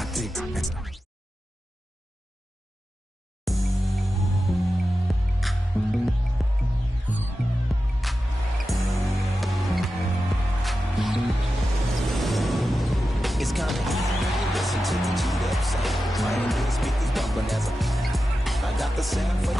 It's kind of easy. Listen to the G-Up sound. I ain't doing speakers bumping as I got the sound for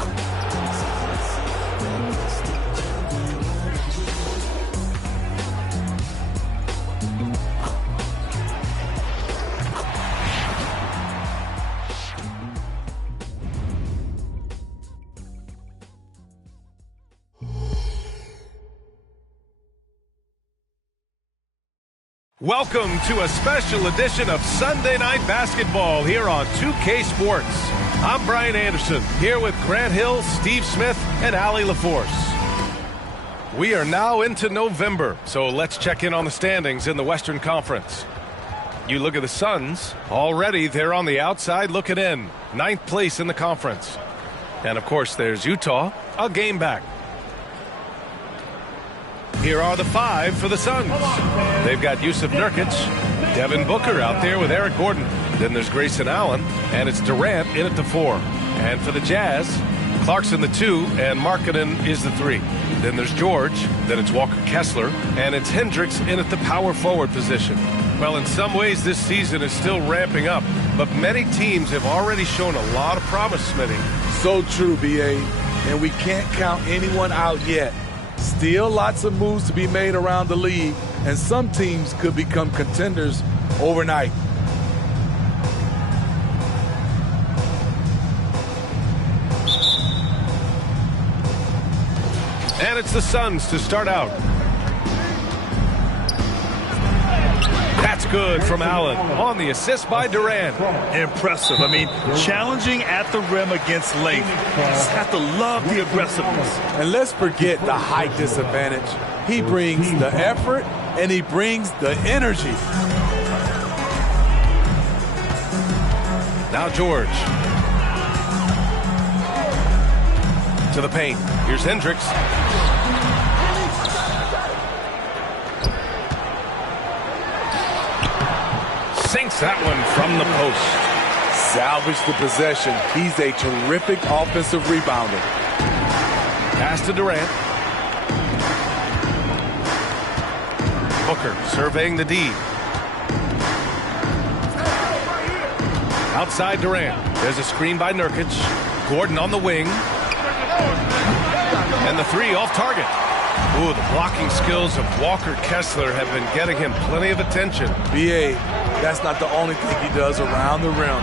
Welcome to a special edition of Sunday Night Basketball here on 2K Sports. I'm Brian Anderson, here with Grant Hill, Steve Smith, and Allie LaForce. We are now into November, so let's check in on the standings in the Western Conference. You look at the Suns, already they're on the outside looking in, 9th place in the conference. And of course there's Utah, a game back. Here are the 5 for the Suns. They've got Yusuf Nurkic, Devin Booker out there with Eric Gordon. Then there's Grayson Allen, and it's Durant in at the 4. And for the Jazz, Clarkson the 2, and Markkanen is the 3. Then there's George, then it's Walker Kessler, and it's Hendricks in at the power forward position. Well, in some ways, this season is still ramping up, but many teams have already shown a lot of promise, Smitty. So true, B.A., and we can't count anyone out yet. Still lots of moves to be made around the league, and some teams could become contenders overnight. And it's the Suns to start out. That's good from Allen on the assist by Durant. Impressive. I mean, challenging at the rim against length. Just have to love the aggressiveness. And let's forget the height disadvantage. He brings the effort and he brings the energy. Now George. To the paint. Here's Hendricks. Sinks that one from the post. Salvage the possession. He's a terrific offensive rebounder. Pass to Durant. Booker surveying the D. Outside Durant. There's a screen by Nurkic. Gordon on the wing. And the 3 off target. Ooh, the blocking skills of Walker Kessler have been getting him plenty of attention. B.A., that's not the only thing he does around the rim.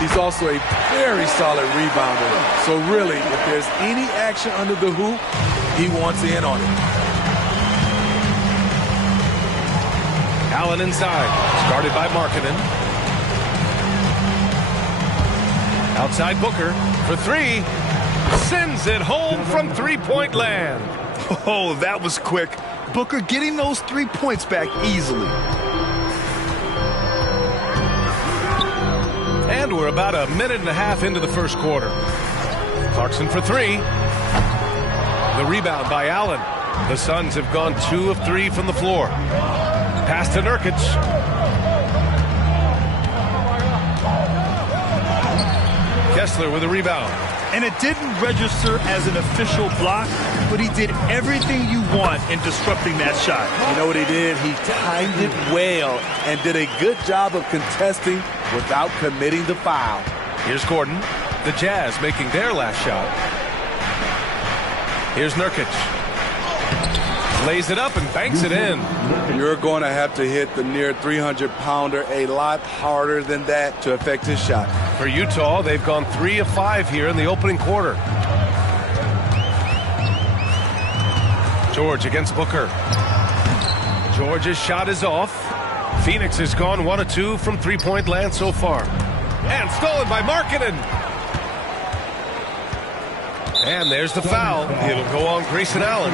He's also a very solid rebounder. So really, if there's any action under the hoop, he wants in on it. Allen inside. Started by Markkanen. Outside Booker for 3. Sends it home from three-point land. Oh, that was quick. Booker getting those 3 points back easily. And we're about a minute and a half into the first quarter. Clarkson for 3. The rebound by Allen. The Suns have gone 2 of 3 from the floor. Pass to Nurkic. Kessler with a rebound. And it didn't register as an official block, but he did everything you want in disrupting that shot. You know what he did? He timed it well and did a good job of contesting without committing the foul. Here's Gordon. The Jazz making their last shot. Here's Nurkic. Lays it up and banks it in. You're going to have to hit the near 300-pounder a lot harder than that to affect his shot. For Utah, they've gone 3 of 5 here in the opening quarter. George against Booker. George's shot is off. Phoenix has gone 1 of 2 from three-point land so far. And stolen by Markkanen. And there's the foul. It'll go on Grayson Allen.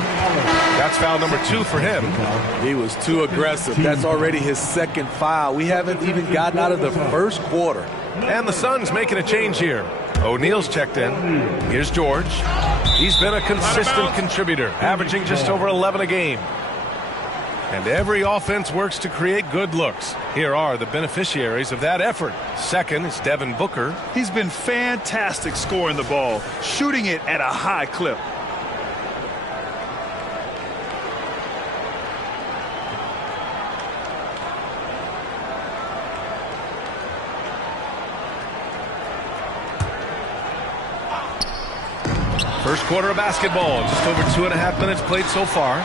That's foul number 2 for him. He was too aggressive. That's already his second foul. We haven't even gotten out of the first quarter. And the Suns making a change here. O'Neal's checked in. Here's George. He's been a consistent contributor, averaging just over 11 a game. And every offense works to create good looks. Here are the beneficiaries of that effort. Second is Devin Booker. He's been fantastic scoring the ball, shooting it at a high clip. First quarter of basketball, just over 2.5 minutes played so far.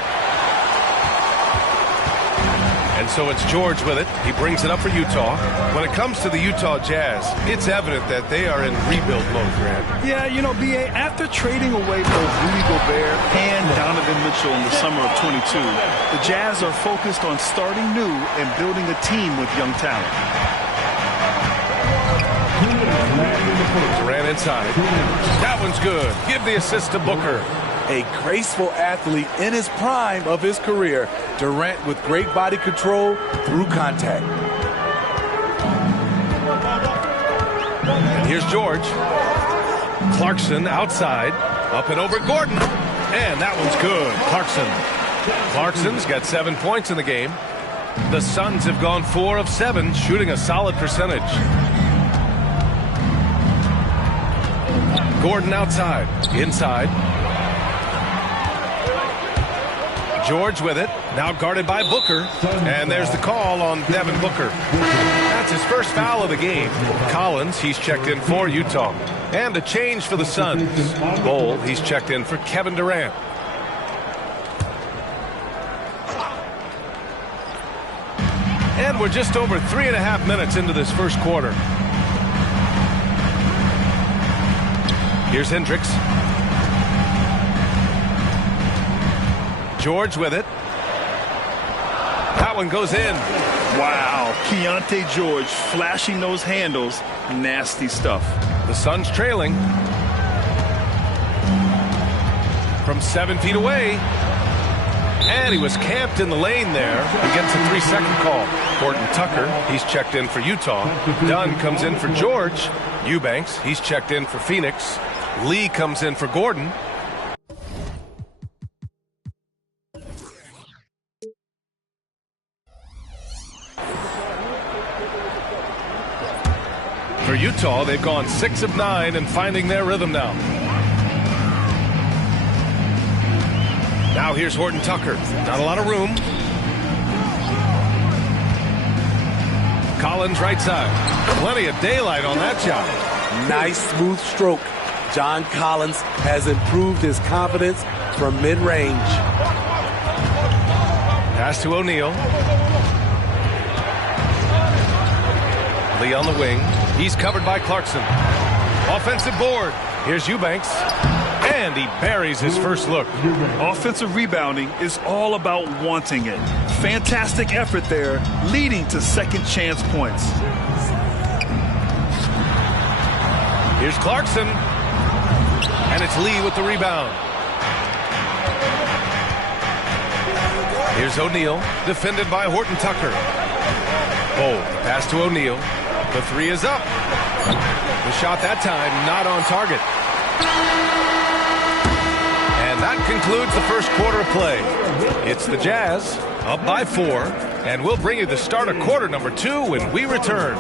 And so it's George with it. He brings it up for Utah. When it comes to the Utah Jazz, it's evident that they are in rebuild mode, Grant. Yeah, you know, B.A., after trading away both Rudy Gobert and Donovan Mitchell in the summer of 22, the Jazz are focused on starting new and building a team with young talent. Durant inside. That one's good. Give the assist to Booker. A graceful athlete in his prime of his career. Durant with great body control through contact. And here's George. Clarkson outside. Up and over Gordon. And that one's good. Clarkson's got 7 points in the game. The Suns have gone 4 of 7, shooting a solid percentage. Gordon outside. Inside. George with it, now guarded by Booker, and there's the call on Devin Booker. That's his first foul of the game. Collins, he's checked in for Utah. And a change for the Suns. Bol, he's checked in for Kevin Durant. And we're just over 3.5 minutes into this first quarter. Here's Hendricks. George with it. That one goes in. Wow, Keontae George flashing those handles. Nasty stuff. The Suns trailing. From 7 feet away. And he was camped in the lane there. He gets a 3-second call. Horton Tucker, he's checked in for Utah. Dunn comes in for George. Eubanks, he's checked in for Phoenix. Lee comes in for Gordon. For Utah, they've gone 6 of 9 and finding their rhythm now. Now here's Horton Tucker. Not a lot of room. Collins right side. Plenty of daylight on that shot. Nice smooth stroke. John Collins has improved his confidence from mid-range. Pass to O'Neal. Lee on the wing. He's covered by Clarkson. Offensive board. Here's Eubanks. And he buries his first look. Offensive rebounding is all about wanting it. Fantastic effort there, leading to second chance points. Here's Clarkson. And it's Lee with the rebound. Here's O'Neal, defended by Horton Tucker. Oh, pass to O'Neal. The 3 is up. The shot that time not on target. And that concludes the first quarter of play. It's the Jazz up by 4, and we'll bring you the start of quarter number 2 when we return.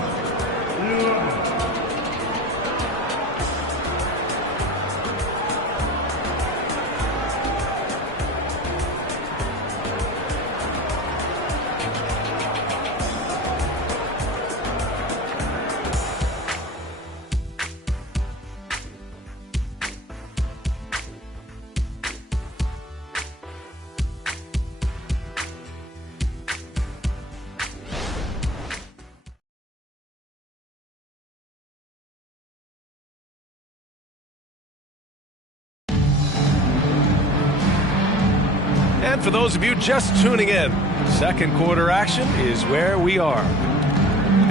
And for those of you just tuning in, second quarter action is where we are.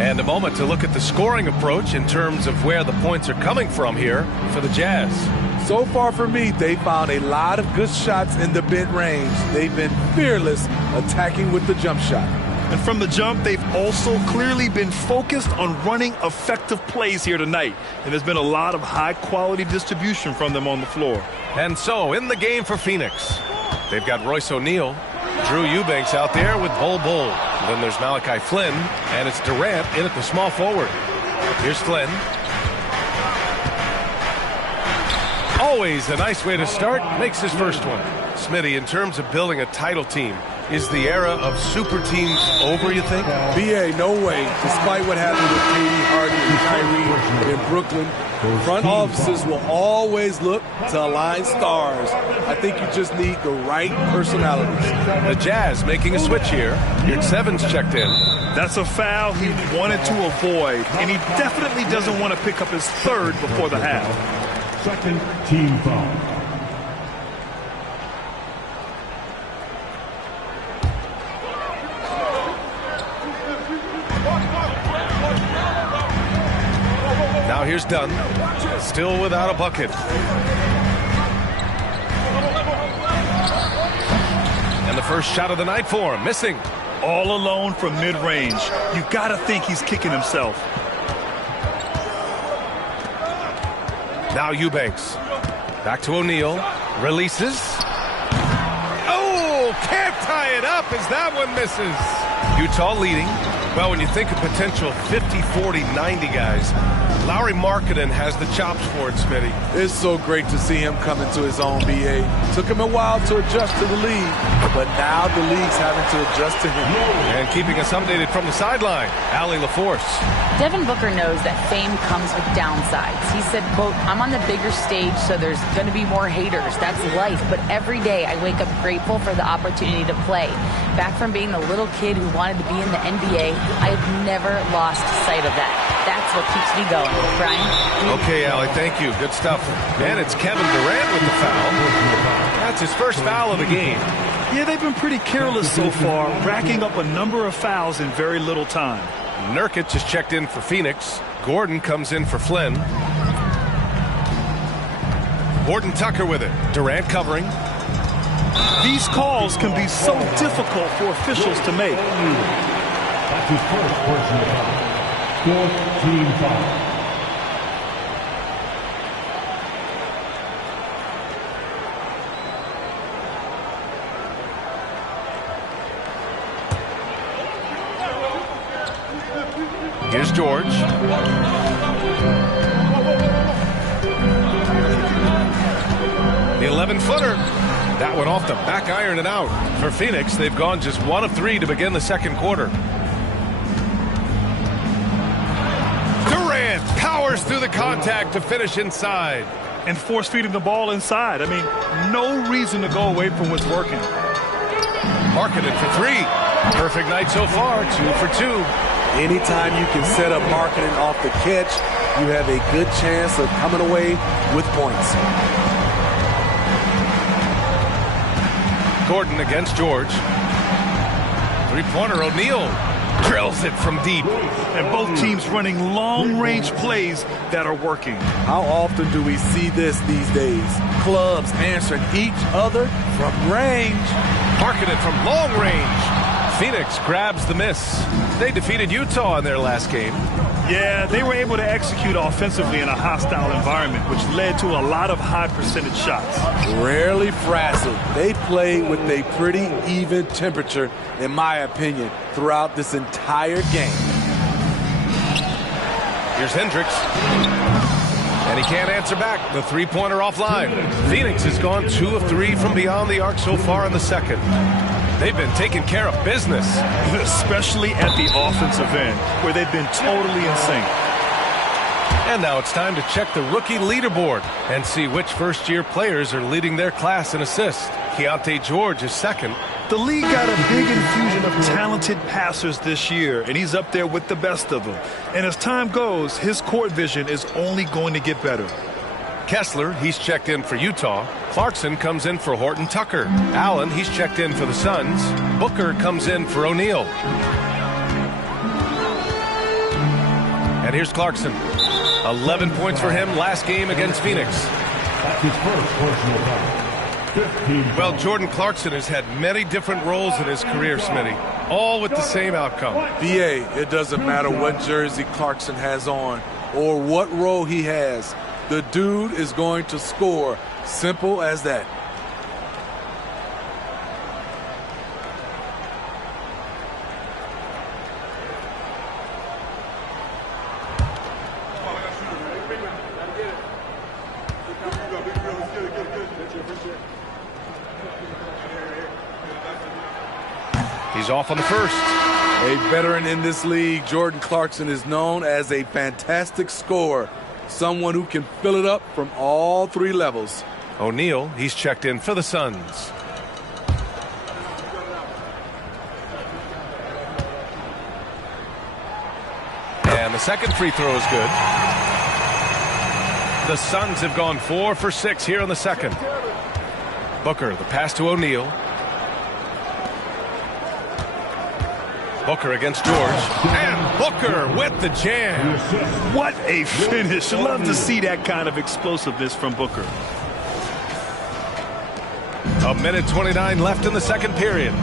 And a moment to look at the scoring approach in terms of where the points are coming from here for the Jazz. So far for me, they found a lot of good shots in the mid-range. They've been fearless attacking with the jump shot. And from the jump, they've also clearly been focused on running effective plays here tonight. And there's been a lot of high-quality distribution from them on the floor. And so, in the game for Phoenix, they've got Royce O'Neal. Drew Eubanks out there with Bol Bol. Then there's Malachi Flynn, and it's Durant in at the small forward. Here's Flynn. Always a nice way to start. Makes his first one. Smitty, in terms of building a title team, is the era of super teams over, you think? BA, no way. Despite what happened with Katie, Hardy, and Kyrie in Brooklyn, front offices will always look to align stars. I think you just need the right personalities. The Jazz making a switch here. Here's Evans checked in. That's a foul he wanted to avoid, and he definitely doesn't want to pick up his third before the half. Second team foul. Now here's Dunn, still without a bucket. And the first shot of the night for him, missing. All alone from mid-range. You got to think he's kicking himself. Now Eubanks. Back to O'Neal. Releases. Oh, can't tie it up as that one misses. Utah leading. Well, when you think of potential 50, 40, 90 guys, Lauri Markkanen has the chops for it, Smitty. It's so great to see him come into his own, BA. Took him a while to adjust to the league, but now the league's having to adjust to him. And keeping us updated from the sideline, Allie LaForce. Devin Booker knows that fame comes with downsides. He said, quote, "I'm on the bigger stage, so there's going to be more haters. That's life. But every day I wake up grateful for the opportunity to play. Back from being the little kid who wanted to be in the NBA, I have never lost sight of that. That's what keeps me going." Brian? Okay, Allie, thank you. Good stuff. And it's Kevin Durant with the foul. That's his first foul of the game. Yeah, they've been pretty careless so far, racking up a number of fouls in very little time. Nurkic is checked in for Phoenix. Gordon comes in for Flynn. Horton Tucker with it. Durant covering. These calls can be so difficult for officials to make. That's his first personal foul. Fourth team foul. Here's George. The 11-footer. That one off the back iron and out. For Phoenix, they've gone just 1 of 3 to begin the second quarter. Durant powers through the contact to finish inside. And force-feeding the ball inside. I mean, no reason to go away from what's working. Markkanen for 3. Perfect night so far, 2 for 2. Anytime you can set up Markkanen off the catch, you have a good chance of coming away with points. Gordon against George. Three-pointer, O'Neal drills it from deep. And both teams running long-range plays that are working. How often do we see this these days? Clubs answering each other from range. Markkanen from long range. Phoenix grabs the miss. They defeated Utah in their last game. Yeah, they were able to execute offensively in a hostile environment, which led to a lot of high percentage shots. Rarely frazzled. They play with a pretty even temperature, in my opinion, throughout this entire game. Here's Hendricks. And he can't answer back. The three-pointer offline. Phoenix has gone 2 of 3 from beyond the arc so far in the second. They've been taking care of business. Especially at the offensive end, where they've been totally in sync. And now it's time to check the rookie leaderboard and see which first-year players are leading their class in assists. Keontae George is second. The league got a big infusion of talented passers this year, and he's up there with the best of them. And as time goes, his court vision is only going to get better. Kessler, he's checked in for Utah. Clarkson comes in for Horton Tucker. Allen, he's checked in for the Suns. Booker comes in for O'Neal. And here's Clarkson. 11 points for him last game against Phoenix. That's his first personal foul. 15 Well, Jordan Clarkson has had many different roles in his career, Smitty, all with the same outcome. BA, it doesn't matter what jersey Clarkson has on or what role he has. The dude is going to score. Simple as that. He's off on the first. A veteran in this league, Jordan Clarkson is known as a fantastic scorer, someone who can fill it up from all three levels. O'Neal, he's checked in for the Suns. And the second free throw is good. The Suns have gone 4 for 6 here in the second. Booker, the pass to O'Neal. Booker against George. And Booker with the jam. What a finish. Love to see that kind of explosiveness from Booker. A minute 29 left in the second period.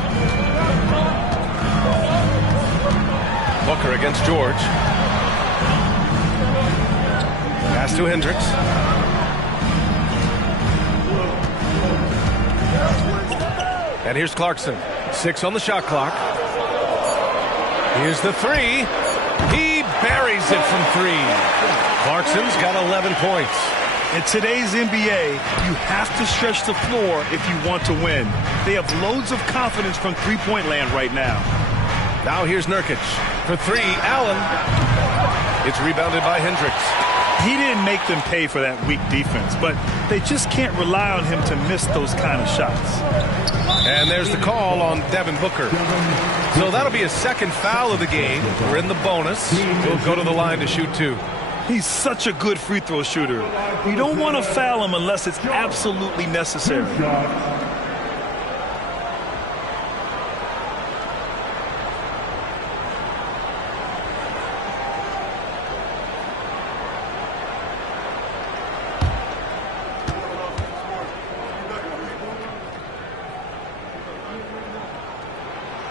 Booker against George. Pass to Hendricks. And here's Clarkson. 6 on the shot clock. Here's the three. He buries it from 3. Clarkson's got 11 points. In today's NBA, you have to stretch the floor if you want to win. They have loads of confidence from three-point land right now. Now here's Nurkic. For 3, Allen. It's rebounded by Hendricks. He didn't make them pay for that weak defense, but they just can't rely on him to miss those kind of shots. And there's the call on Devin Booker. So that'll be a second foul of the game. We're in the bonus. He'll go to the line to shoot 2. He's such a good free throw shooter. You don't want to foul him unless it's absolutely necessary.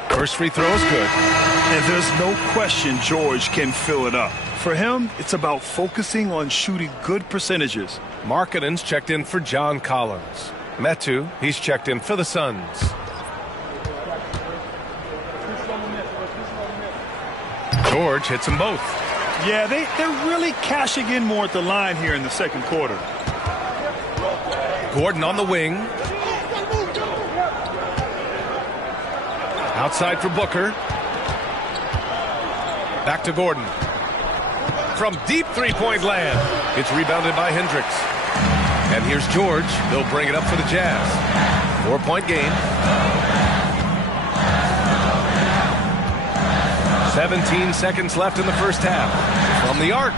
First free throw is good. And there's no question George can fill it up. For him, it's about focusing on shooting good percentages. Markkanen's checked in for John Collins. Metu, he's checked in for the Suns. George hits them both. Yeah, they're really cashing in more at the line here in the second quarter. Gordon on the wing. Outside for Booker. Back to Gordon. From deep three-point land. It's rebounded by Hendricks. And here's George. He'll bring it up for the Jazz. 4-point game. 17 seconds left in the first half. From the arc.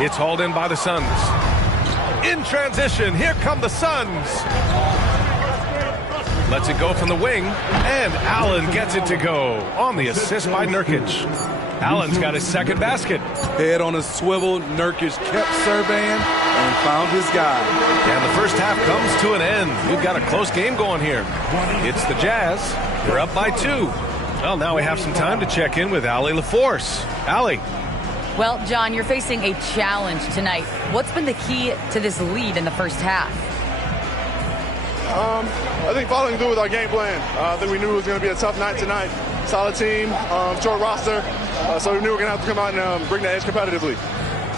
It's hauled in by the Suns. In transition, here come the Suns. Lets it go from the wing, and Allen gets it to go on the assist by Nurkic. Allen's got his second basket. Head on a swivel, Nurkic kept surveying and found his guy. And the first half comes to an end. We've got a close game going here. It's the Jazz. They're up by 2. Well, now we have some time to check in with Allie LaForce. Allie. Well, John, you're facing a challenge tonight. What's been the key to this lead in the first half? I think following through with our game plan. I think we knew it was going to be a tough night tonight. Solid team, short roster, so we knew we were going to have to come out and bring the edge competitively.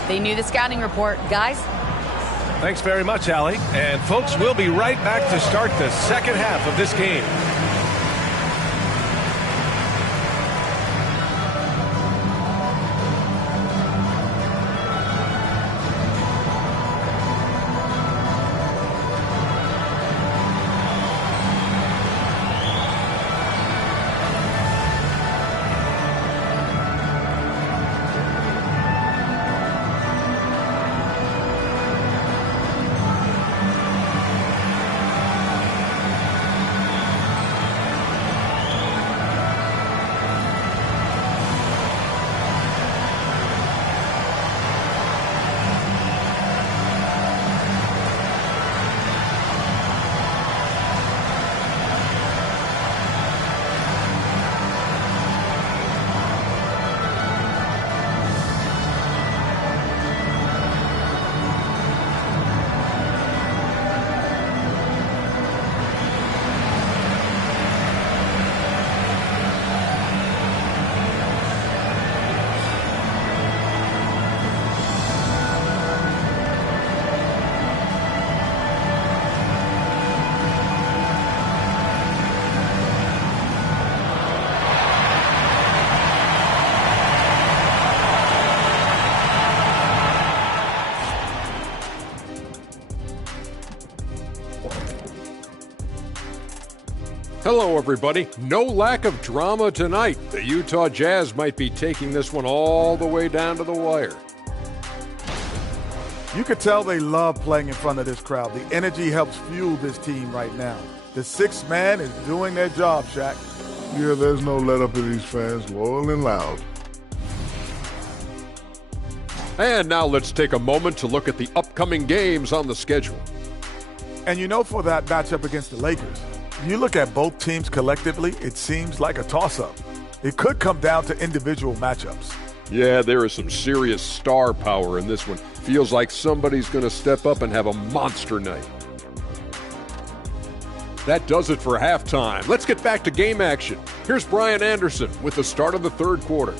They knew the scouting report. Guys? Thanks very much, Allie. And folks, we'll be right back to start the second half of this game. Hello, everybody. No lack of drama tonight. The Utah Jazz might be taking this one all the way down to the wire. You could tell they love playing in front of this crowd. The energy helps fuel this team right now. The sixth man is doing their job, Shaq. Yeah, there's no let up in these fans, loyal and loud. And now let's take a moment to look at the upcoming games on the schedule. And you know, for that matchup against the Lakers, you look at both teams collectively, it seems like a toss-up. It could come down to individual matchups. Yeah, there is some serious star power in this one. Feels like somebody's going to step up and have a monster night. That does it for halftime. Let's get back to game action. Here's Brian Anderson with the start of the third quarter.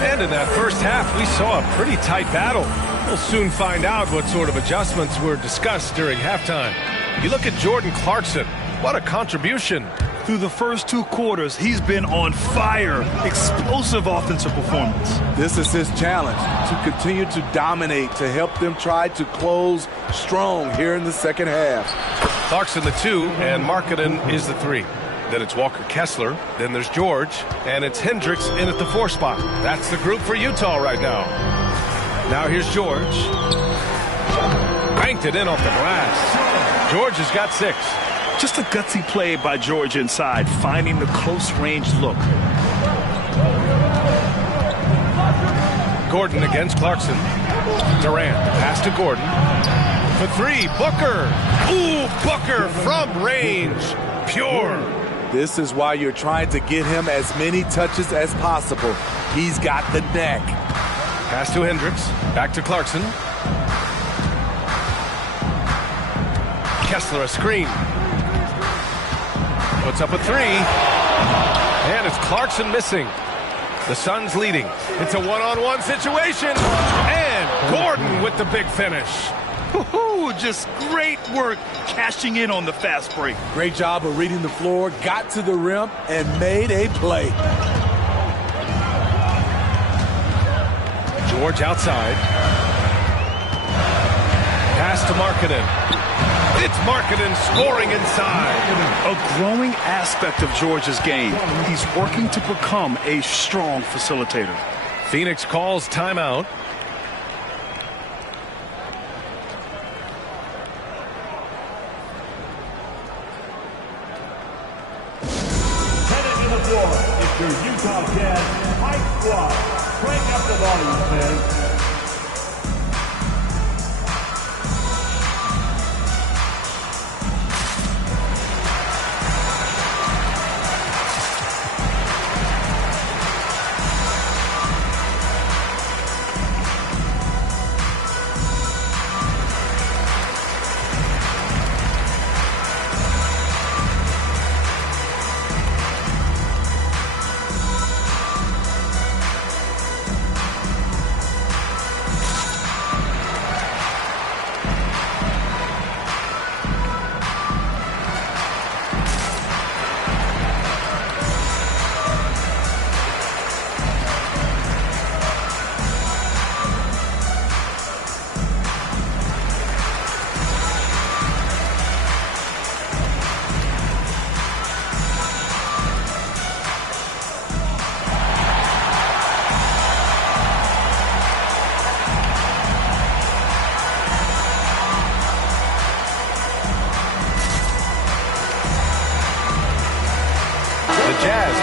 And in that first half, we saw a pretty tight battle. We'll soon find out what sort of adjustments were discussed during halftime. You look at Jordan Clarkson. What a contribution. Through the first two quarters, he's been on fire. Explosive offensive performance. This is his challenge, to continue to dominate, to help them try to close strong here in the second half. Clarkson the 2, and Markkanen is the 3. Then it's Walker Kessler, then there's George, and it's Hendricks in at the 4 spot. That's the group for Utah right now. Now here's George. Banked it in off the glass. George has got 6. Just a gutsy play by George inside, finding the close-range look. Gordon against Clarkson. Durant, pass to Gordon. For 3, Booker. Ooh, Booker from range. Pure. This is why you're trying to get him as many touches as possible. He's got the neck. Pass to Hendricks. Back to Clarkson. Kessler a screen. Puts up a 3. And it's Clarkson missing. The Suns leading. It's a one-on-one situation. And Gordon with the big finish. Just great work cashing in on the fast break. Great job of reading the floor, got to the rim, and made a play. George outside. Pass to Markkanen. It's Markkanen scoring inside. A growing aspect of George's game. He's working to become a strong facilitator. Phoenix calls timeout. It's your Utah Jazz Hype Squad. Crank up the volume, fans.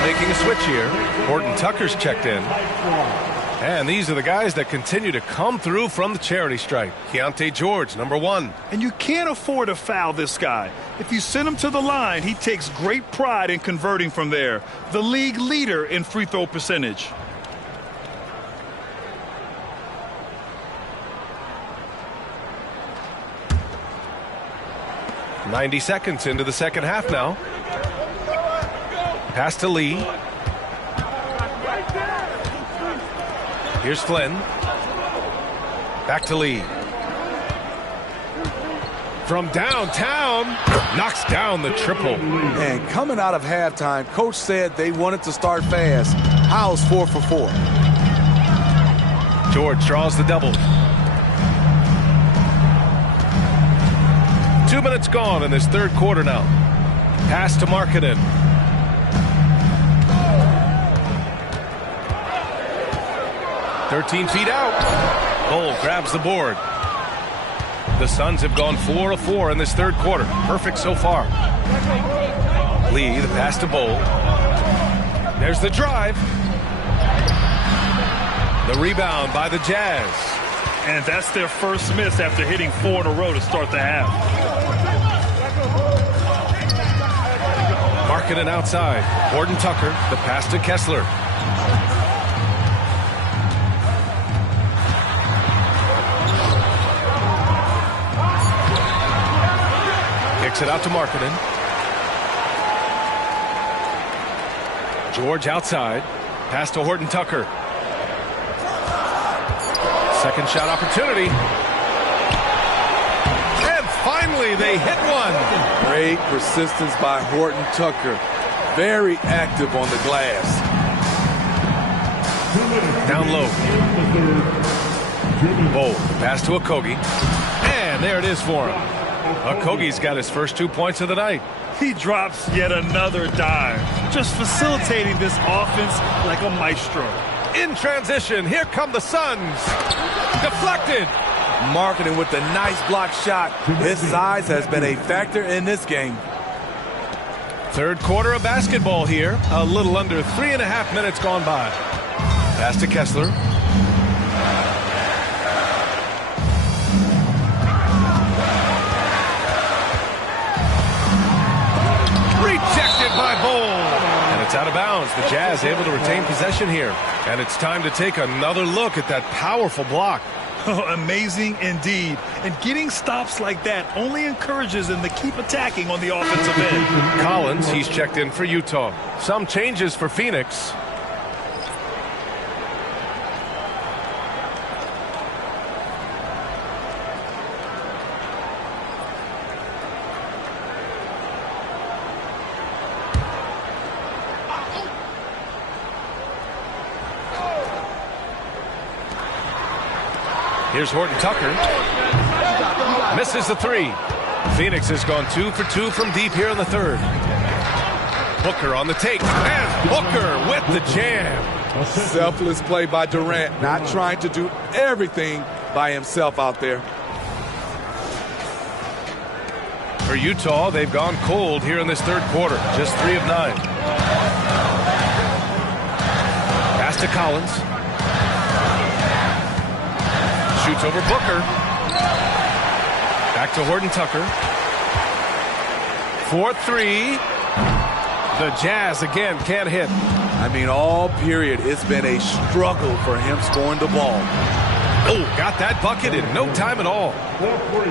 Making a switch here. Horton Tucker's checked in. And these are the guys that continue to come through from the charity stripe. Keontae George, number 1. And you can't afford to foul this guy. If you send him to the line, he takes great pride in converting from there. The league leader in free throw percentage. .90 seconds into the second half now. Pass to Lee. Here's Flynn. Back to Lee. from downtown. Knocks down the triple. And coming out of halftime, Coach said they wanted to start fast. How's 4 for 4? George draws the double. 2 minutes gone in this third quarter now. Pass to Markkanen. "13 feet out." Bull grabs the board. The Suns have gone 4 of 4 in this third quarter. Perfect so far. Lee, the pass to Bull. There's the drive. The rebound by the Jazz. And that's their first miss after hitting 4 in a row to start the half. Markkanen outside. Gordon Tucker, the pass to Kessler. Kicks it out to Markkanen. George outside. Pass to Horton Tucker. Second shot opportunity. And finally they hit one. Great persistence by Horton Tucker. Very active on the glass. Down low. Bull, pass to Okogie. And there it is for him. Okogie's got his first 2 points of the night. He drops yet another dive, just facilitating this offense like a maestro. In transition, here come the Suns. Deflected. Markkanen with a nice block shot. His size has been a factor in this game. Third quarter of basketball here. A little under 3.5 minutes gone by. Pass to Kessler. Rejected by Bull. And it's out of bounds. The Jazz able to retain possession here. And it's time to take another look at that powerful block. Oh, amazing indeed. And getting stops like that only encourages them to keep attacking on the offensive end. Collins, he's checked in for Utah. Some changes for Phoenix. Here's Horton Tucker. Misses the three. Phoenix has gone 2 for 2 from deep here in the third. Booker on the take. And Booker with the jam. Selfless play by Durant. Not trying to do everything by himself out there. For Utah, they've gone cold here in this third quarter. Just 3 of 9. Pass to Collins. Shoots over Booker. Back to Horton Tucker. 4-3. The Jazz again can't hit. I mean, all period, it's been a struggle for him scoring the ball. Oh, got that bucket in no time at all.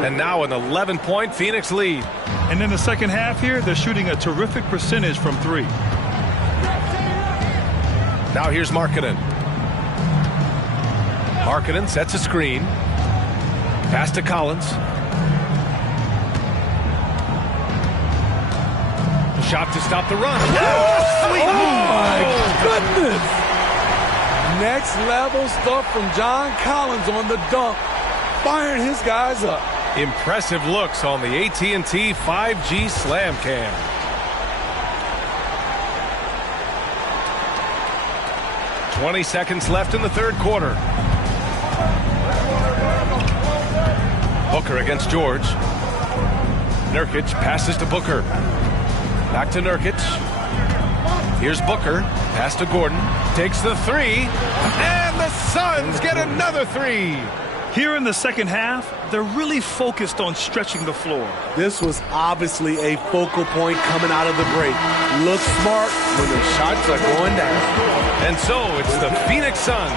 And now an 11-point Phoenix lead. And in the second half here, they're shooting a terrific percentage from 3. Now here's Markkanen. Markkanen sets a screen. Pass to Collins. Shot to stop the run. Oh my goodness! Next level stuff from John Collins on the dunk. Firing his guys up. Impressive looks on the AT&T 5G Slam Cam. "20 seconds left in the third quarter. Booker against George. Nurkic passes to Booker. Back to Nurkic. Here's Booker. Pass to Gordon. Takes the three. And the Suns get another three. Here in the second half, they're really focused on stretching the floor. This was obviously a focal point coming out of the break. Look smart when the shots are going down. And so it's the Phoenix Suns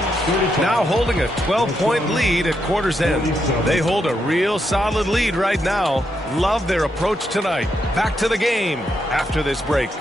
now holding a 12-point lead at quarter's end. They hold a real solid lead right now. Love their approach tonight. Back to the game after this break.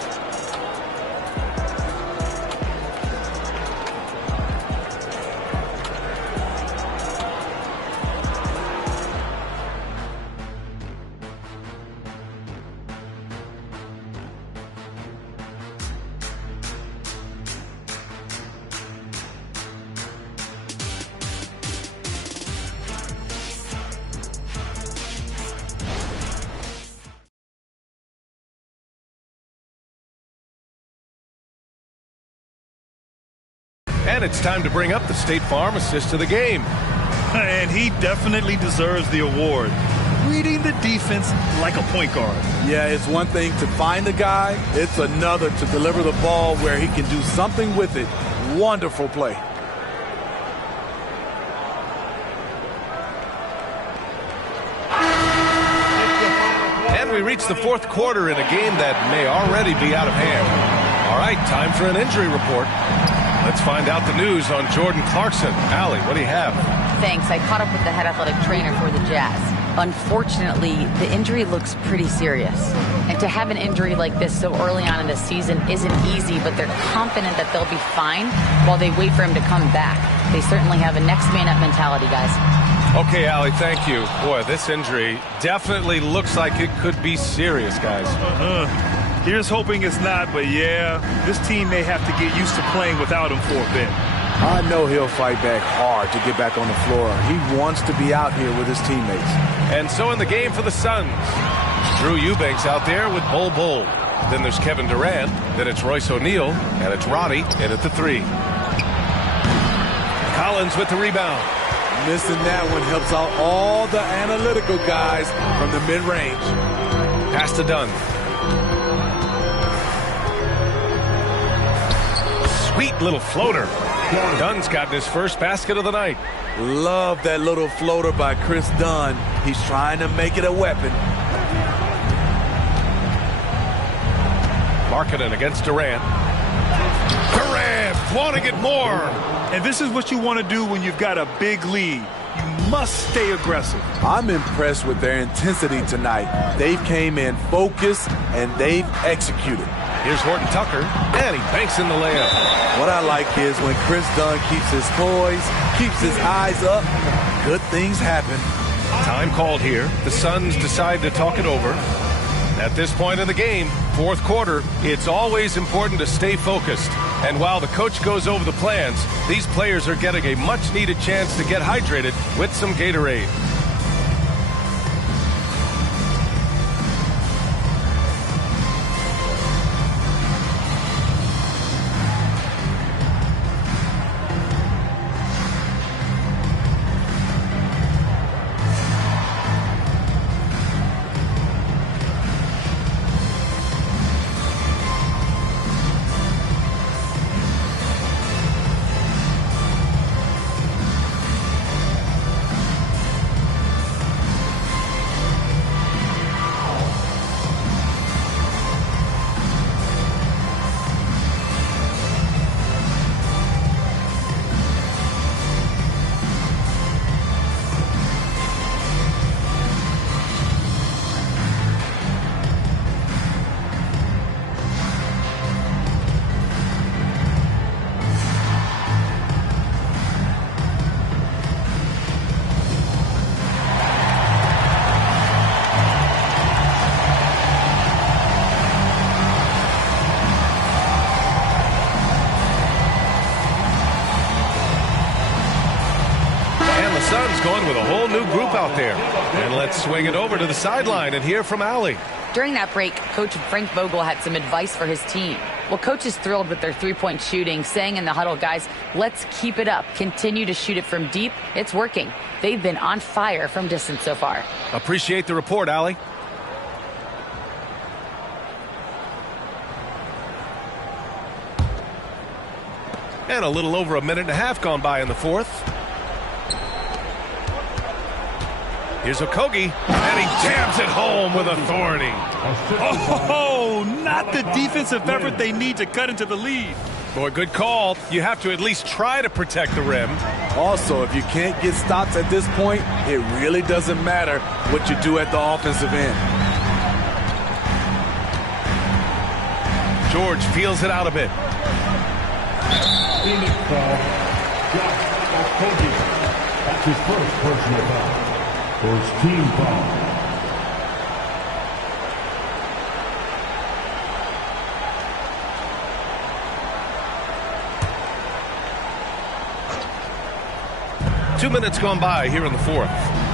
And it's time to bring up the State Farm assist of the game. And he definitely deserves the award. Reading the defense like a point guard. Yeah, it's one thing to find a guy. It's another to deliver the ball where he can do something with it. Wonderful play. And we reach the fourth quarter in a game that may already be out of hand. All right, time for an injury report. Let's find out the news on Jordan Clarkson. Allie, what do you have? Thanks. I caught up with the head athletic trainer for the Jazz. Unfortunately, the injury looks pretty serious. And to have an injury like this so early on in the season isn't easy, but they're confident that they'll be fine while they wait for him to come back. They certainly have a next man up mentality, guys. Okay, Allie, thank you. Boy, this injury definitely looks like it could be serious, guys. Here's hoping it's not, but yeah, this team may have to get used to playing without him for a bit. I know he'll fight back hard to get back on the floor. He wants to be out here with his teammates. And so in the game for the Suns, Drew Eubanks out there with Bol Bol. Then there's Kevin Durant. Then it's Royce O'Neal. And it's Roddy in at the 3. Collins with the rebound. Missing that one helps out all the analytical guys from the mid-range. Pass to Dunn. Sweet little floater. Dunn's gotten his first basket of the night. Love that little floater by Chris Dunn. He's trying to make it a weapon. Markkanen against Durant. Durant wanting it more. And this is what you want to do when you've got a big lead. You must stay aggressive. I'm impressed with their intensity tonight. They've came in focused and they've executed. Here's Horton Tucker, and he banks in the layup. What I like is when Chris Dunn keeps his poise, keeps his eyes up, good things happen. Time called here. The Suns decide to talk it over. At this point in the game, fourth quarter, it's always important to stay focused. And while the coach goes over the plans, these players are getting a much-needed chance to get hydrated with some Gatorade. Suns going with a whole new group out there. And let's swing it over to the sideline and hear from Allie. During that break, Coach Frank Vogel had some advice for his team. Well, Coach is thrilled with their three-point shooting, saying in the huddle, guys, let's keep it up. Continue to shoot it from deep. It's working. They've been on fire from distance so far. Appreciate the report, Allie. And a little over a minute and a half gone by in the fourth. Here's Okogie, and he jams it home with authority. Oh, not the defensive effort they need to cut into the lead. Boy, good call. You have to at least try to protect the rim. Also, if you can't get stops at this point, it really doesn't matter what you do at the offensive end. George feels it out a bit. Phoenix foul. Josh Okogie. That's his first personal foul. First team foul. Two minutes gone by here in the fourth.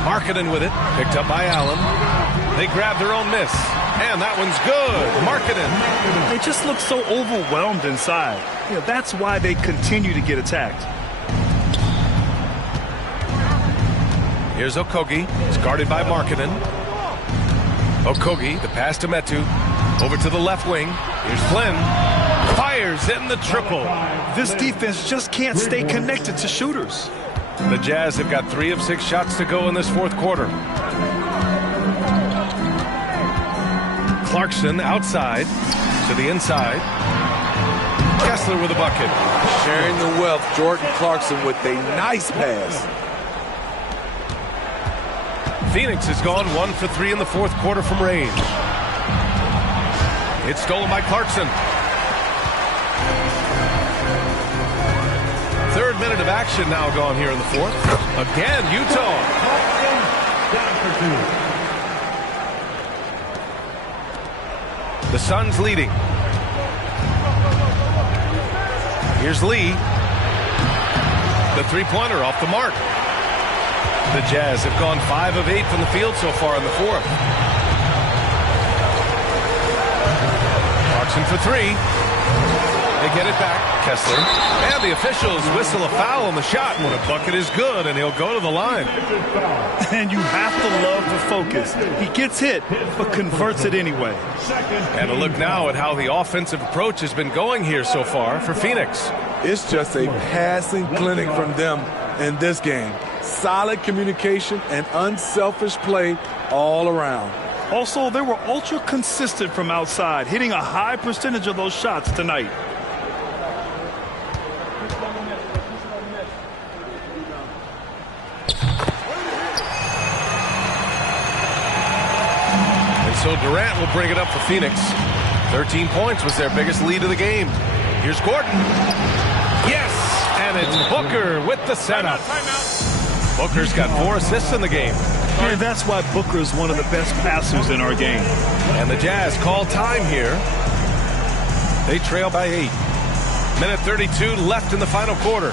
Markkanen with it, picked up by Allen. They grab their own miss, And that one's good. Markkanen. They just look so overwhelmed inside. That's why they continue to get attacked. Here's Okogie. It's guarded by Markkanen. Okogie, the pass to Metu. Over to the left wing. Here's Flynn. Fires in the triple. This defense just can't stay connected to shooters. The Jazz have got 3 of 6 shots to go in this fourth quarter. Clarkson outside to the inside. Kessler with a bucket. Sharing the wealth, Jordan Clarkson with a nice pass. Phoenix has gone 1 for 3 in the fourth quarter from range. It's stolen by Clarkson. Third minute of action now gone here in the fourth. Again, Utah. The Suns leading. Here's Lee. The three-pointer off the mark. The Jazz have gone 5 of 8 from the field so far in the fourth. Clarkson for 3. They get it back. Kessler. And the officials whistle a foul on the shot. When a bucket is good, and he'll go to the line. And you have to love the focus. He gets hit, but converts it anyway. And a look now at how the offensive approach has been going here so far for Phoenix. It's just a passing clinic from them in this game. Solid communication and unselfish play all around. Also, they were ultra consistent from outside, hitting a high percentage of those shots tonight. And so Durant will bring it up for Phoenix. 13 points was their biggest lead of the game. Here's Gordon. Yes! And it's Booker with the setup. Booker's got 4 assists in the game. And that's why Booker is one of the best passers in our game. And the Jazz call time here. They trail by 8. Minute 32 left in the final quarter.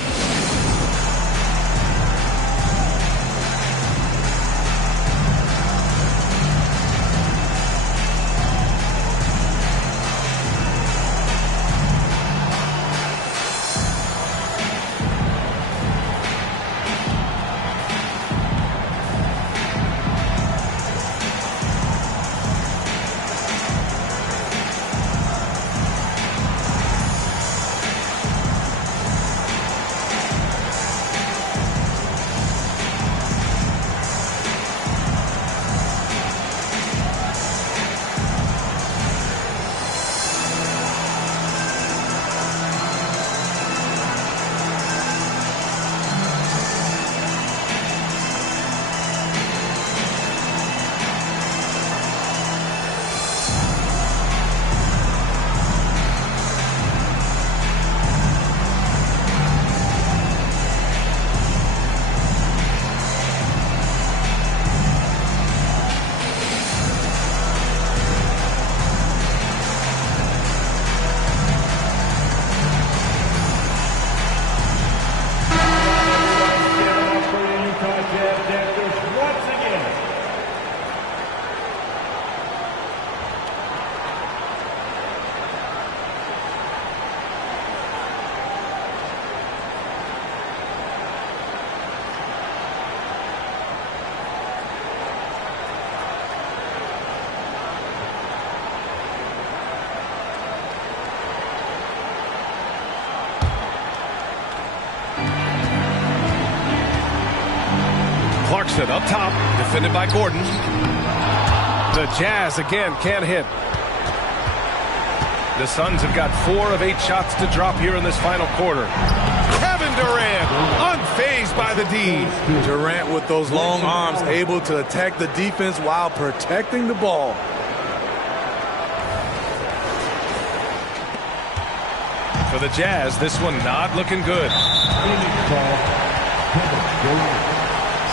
Clarkson up top, defended by Gordon. The Jazz again can't hit. The Suns have got 4 of 8 shots to drop here in this final quarter. Kevin Durant, unfazed by the D. Durant with those long arms, able to attack the defense while protecting the ball. For the Jazz, this one not looking good.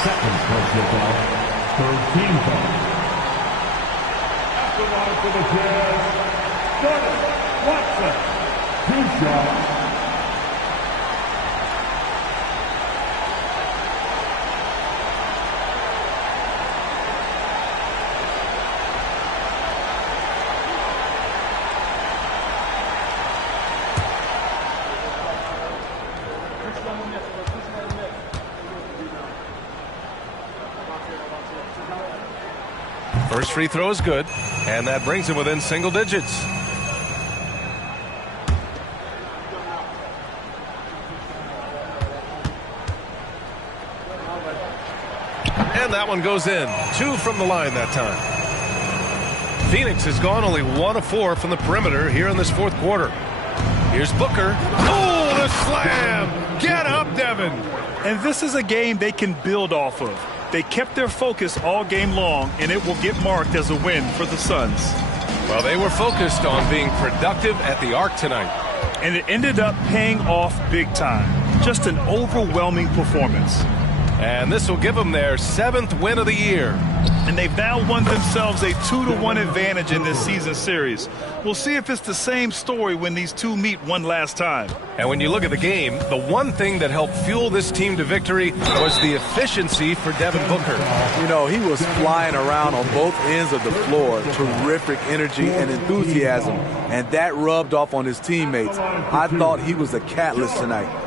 Second personal foul, 13 foul. After line for the Jazz, Jordan Watson, 2 shots. First free throw is good, and that brings him within single digits. And that one goes in. 2 from the line that time. Phoenix has gone only 1 of 4 from the perimeter here in this fourth quarter. Here's Booker. Oh, the slam! Get up, Devin! And this is a game they can build off of. They kept their focus all game long, and it will get marked as a win for the Suns. Well, they were focused on being productive at the arc tonight. And it ended up paying off big time. Just an overwhelming performance. And this will give them their 7th win of the year. And they've now won themselves a 2-1 advantage in this season series. We'll see if it's the same story when these two meet one last time. And when you look at the game, the one thing that helped fuel this team to victory was the efficiency for Devin Booker. You know, he was flying around on both ends of the floor. Terrific energy and enthusiasm. And that rubbed off on his teammates. I thought he was a catalyst tonight.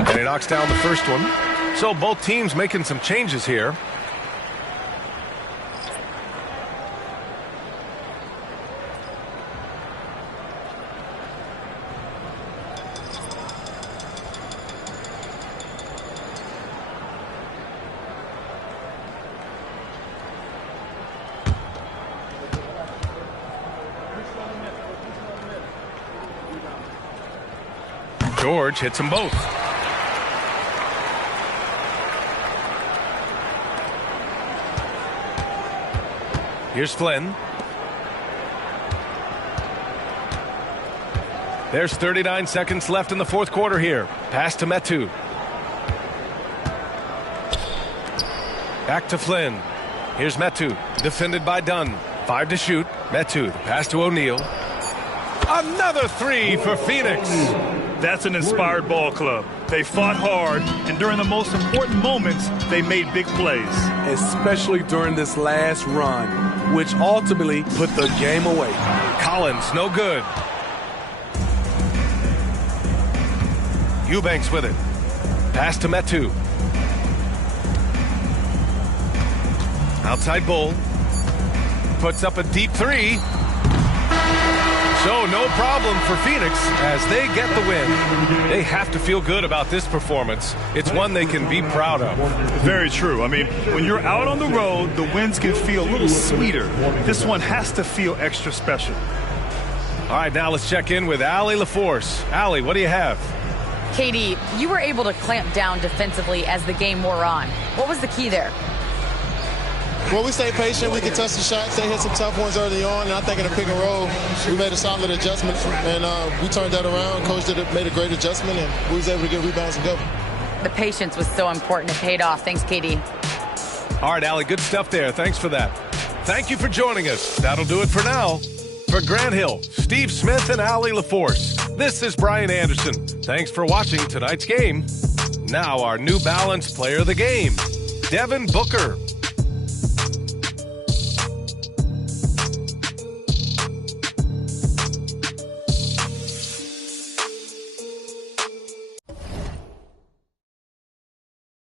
And he knocks down the first one. So both teams making some changes here. George hits them both. Here's Flynn. There's 39 seconds left in the fourth quarter here. Pass to Metu. Back to Flynn. Here's Metu. Defended by Dunn. 5 to shoot. Metu. The pass to O'Neal. Another 3 for Phoenix. That's an inspired ball club. They fought hard, and during the most important moments, they made big plays. Especially during this last run, which ultimately put the game away. Collins, no good. Eubanks with it. Pass to Metu. Outside Bull. Puts up a deep 3. So no problem for Phoenix as they get the win. They have to feel good about this performance. It's one they can be proud of. Very true. I mean, when you're out on the road, the wins can feel a little sweeter. This one has to feel extra special. All right, now let's check in with Allie LaForce. Allie, what do you have? Katie, you were able to clamp down defensively as the game wore on. What was the key there? Well, we stayed patient. We contested shots. They hit some tough ones early on. And I think in the pick and roll, we made a solid adjustment. And we turned that around. Coach made a great adjustment, and we was able to get rebounds and go. The patience was so important. It paid off. Thanks, Katie. All right, Allie, good stuff there. Thanks for that. Thank you for joining us. That'll do it for now. For Grant Hill, Steve Smith, and Allie LaForce, this is Brian Anderson. Thanks for watching tonight's game. Now our New Balance player of the game, Devin Booker.